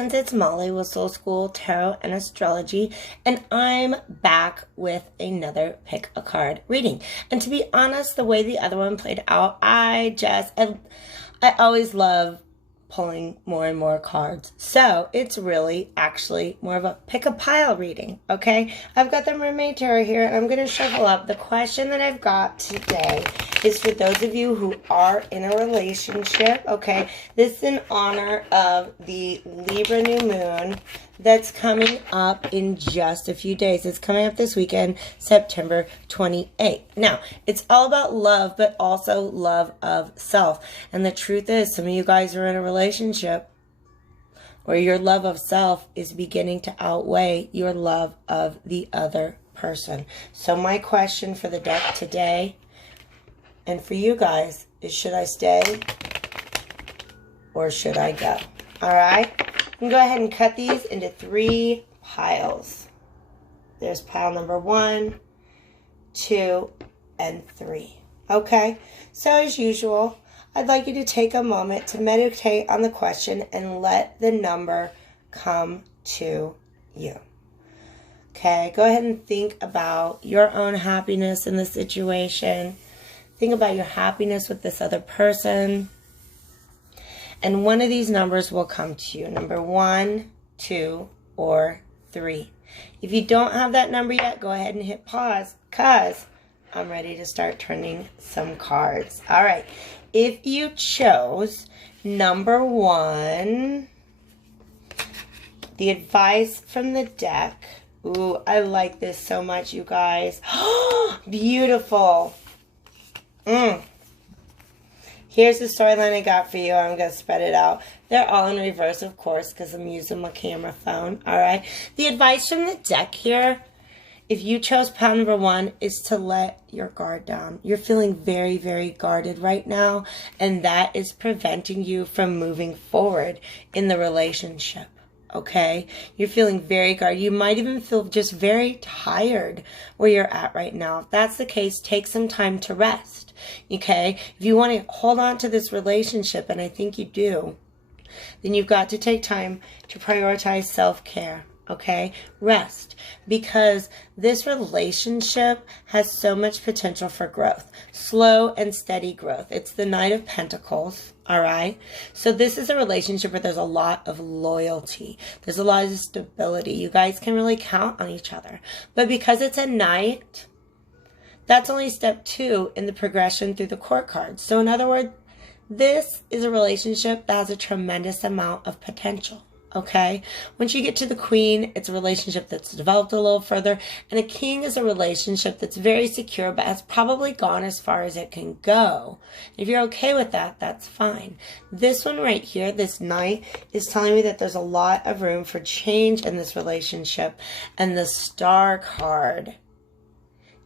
friends, it's Molly with Soul School Tarot and Astrology, and I'm back with another pick a card reading. And to be honest, the way the other one played out, I always love pulling more and more cards. So it's really actually more of a pick a pile reading, okay? I've got the Mermaid Tarot here, and I'm going to shuffle up. The question that I've got today is for those of you who are in a relationship, okay? This is in honor of the Libra new moon that's coming up in just a few days. It's coming up this weekend, September 28th. Now, it's all about love, but also love of self. And the truth is, some of you guys are in a relationship where your love of self is beginning to outweigh your love of the other person. So my question for the deck today, and for you guys, is should I stay or should I go? All right? I'm going to go ahead and cut these into 3 piles. There's pile number 1, 2, and 3. Okay? So as usual, I'd like you to take a moment to meditate on the question and let the number come to you. Okay? Go ahead and think about your own happiness in the situation. Think about your happiness with this other person. And one of these numbers will come to you. Number 1, 2, or 3. If you don't have that number yet, go ahead and hit pause because I'm ready to start turning some cards. All right. If you chose number 1, the advice from the deck. Ooh, I like this so much, you guys. Beautiful. Here's the storyline I got for you. I'm going to spread it out. They're all in reverse, of course, because I'm using my camera phone. All right. The advice from the deck here, if you chose pile number 1, is to let your guard down. You're feeling very, very guarded right now, and that is preventing you from moving forward in the relationship. Okay, you're feeling very guarded. You might even feel just very tired where you're at right now. If that's the case, take some time to rest. Okay, if you want to hold on to this relationship, and I think you do, then you've got to take time to prioritize self-care. Okay, rest, because this relationship has so much potential for growth, slow and steady growth. It's the Knight of Pentacles. All right. So this is a relationship where there's a lot of loyalty. There's a lot of stability. You guys can really count on each other. But because it's a knight, that's only step 2 in the progression through the court cards. So in other words, this is a relationship that has a tremendous amount of potential. Okay. Once you get to the Queen, it's a relationship that's developed a little further. And a King is a relationship that's very secure, but has probably gone as far as it can go. If you're okay with that, that's fine. This one right here, this Knight, is telling me that there's a lot of room for change in this relationship. And the Star card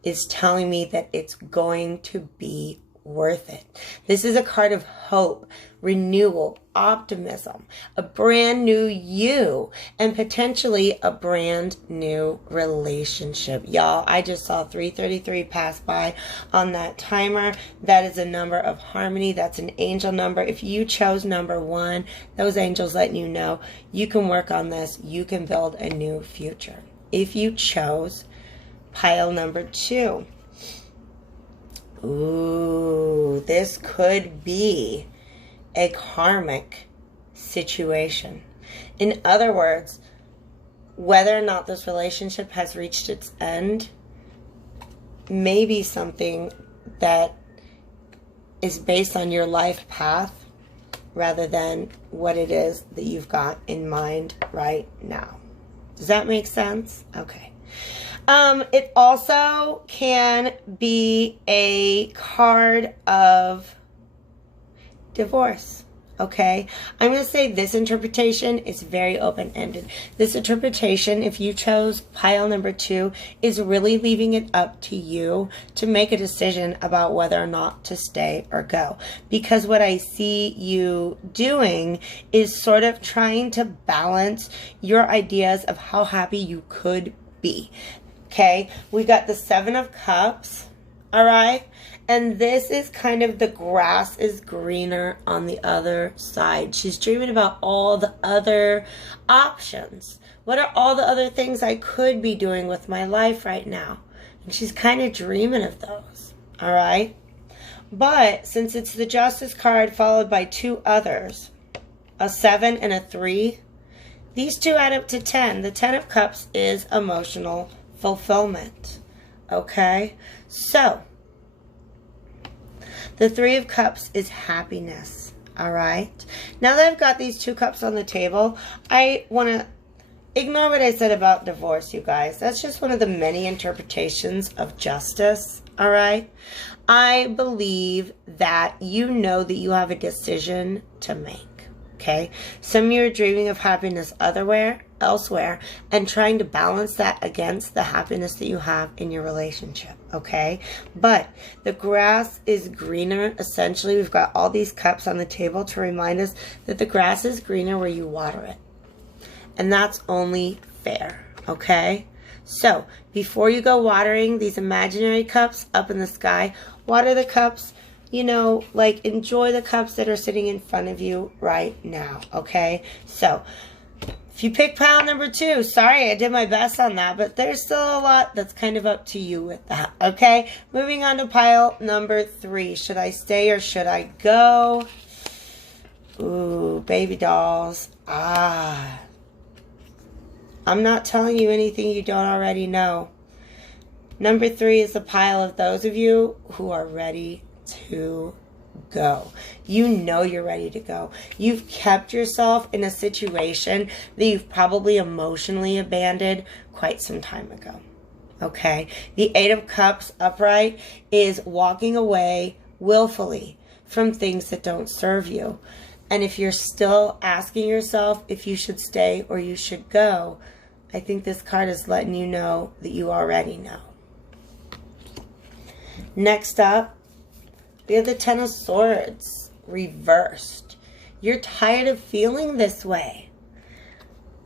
is telling me that it's going to be worth it. This is a card of hope, renewal, optimism, a brand new you, and potentially a brand new relationship. Y'all, I just saw 333 pass by on that timer. That is a number of harmony. That's an angel number. If you chose number 1, those angels letting you know you can work on this. You can build a new future. If you chose pile number 2, ooh, this could be a karmic situation. In other words, whether or not this relationship has reached its end may be something that is based on your life path rather than what it is that you've got in mind right now. Does that make sense? Okay. It also can be a card of divorce. Okay, I'm going to say this interpretation is very open-ended. This interpretation, if you chose pile number 2, is really leaving it up to you to make a decision about whether or not to stay or go. Because what I see you doing is sort of trying to balance your ideas of how happy you could be. Okay, we got the 7 of Cups, all right? And this is kind of the grass is greener on the other side. She's dreaming about all the other options. What are all the other things I could be doing with my life right now? And she's kind of dreaming of those. All right? But since it's the Justice card followed by two others, a 7 and a 3, these two add up to 10. The 10 of Cups is emotional fulfillment. Okay? So, the 3 of Cups is happiness. All right? Now that I've got these 2 cups on the table, I want to ignore what I said about divorce, you guys. That's just one of the many interpretations of justice. All right? I believe that you know that you have a decision to make. Okay? Some of you are dreaming of happiness elsewhere, and trying to balance that against the happiness that you have in your relationship. Okay? But the grass is greener. Essentially, we've got all these cups on the table to remind us that the grass is greener where you water it. And that's only fair. Okay? So, before you go watering these imaginary cups up in the sky, water the cups, you know, like enjoy the cups that are sitting in front of you right now, okay? So, if you pick pile number 2, sorry, I did my best on that, but there's still a lot that's kind of up to you with that, okay? Moving on to pile number 3. Should I stay or should I go? Ooh, baby dolls. I'm not telling you anything you don't already know. Number 3 is the pile of those of you who are ready to go. You know you're ready to go. You've kept yourself in a situation that you've probably emotionally abandoned quite some time ago. Okay? The 8 of Cups upright is walking away willfully from things that don't serve you. And if you're still asking yourself if you should stay or you should go, I think this card is letting you know that you already know. Next up, we have the 10 of Swords reversed. You're tired of feeling this way.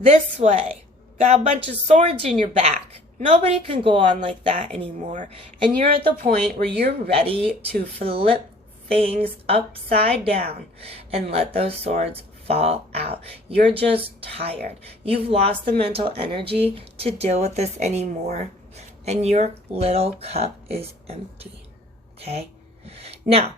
This way. Got a bunch of swords in your back. Nobody can go on like that anymore. And you're at the point where you're ready to flip things upside down and let those swords fall out. You're just tired. You've lost the mental energy to deal with this anymore. And your little cup is empty. Okay? Now,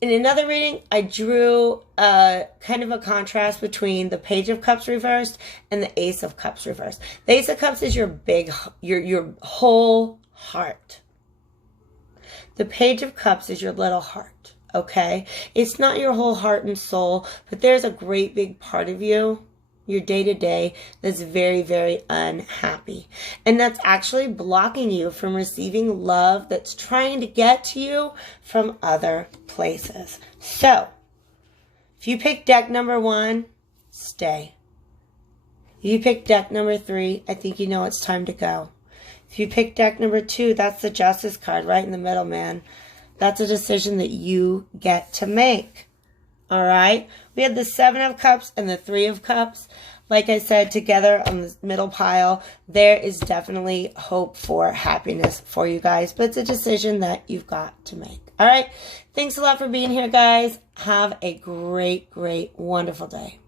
in another reading, I drew kind of a contrast between the Page of Cups reversed and the Ace of Cups reversed. The Ace of Cups is your whole heart. The Page of Cups is your little heart, okay? It's not your whole heart and soul, but there's a great big part of you, your day-to-day, that's very, very unhappy. And that's actually blocking you from receiving love that's trying to get to you from other places. So, if you pick deck number 1, stay. If you pick deck number 3, I think you know it's time to go. If you pick deck number 2, that's the Justice card right in the middle, man. That's a decision that you get to make. All right? We had the 7 of Cups and the 3 of Cups. Like I said, together on the middle pile, there is definitely hope for happiness for you guys. But it's a decision that you've got to make. All right? Thanks a lot for being here, guys. Have a great, great, wonderful day.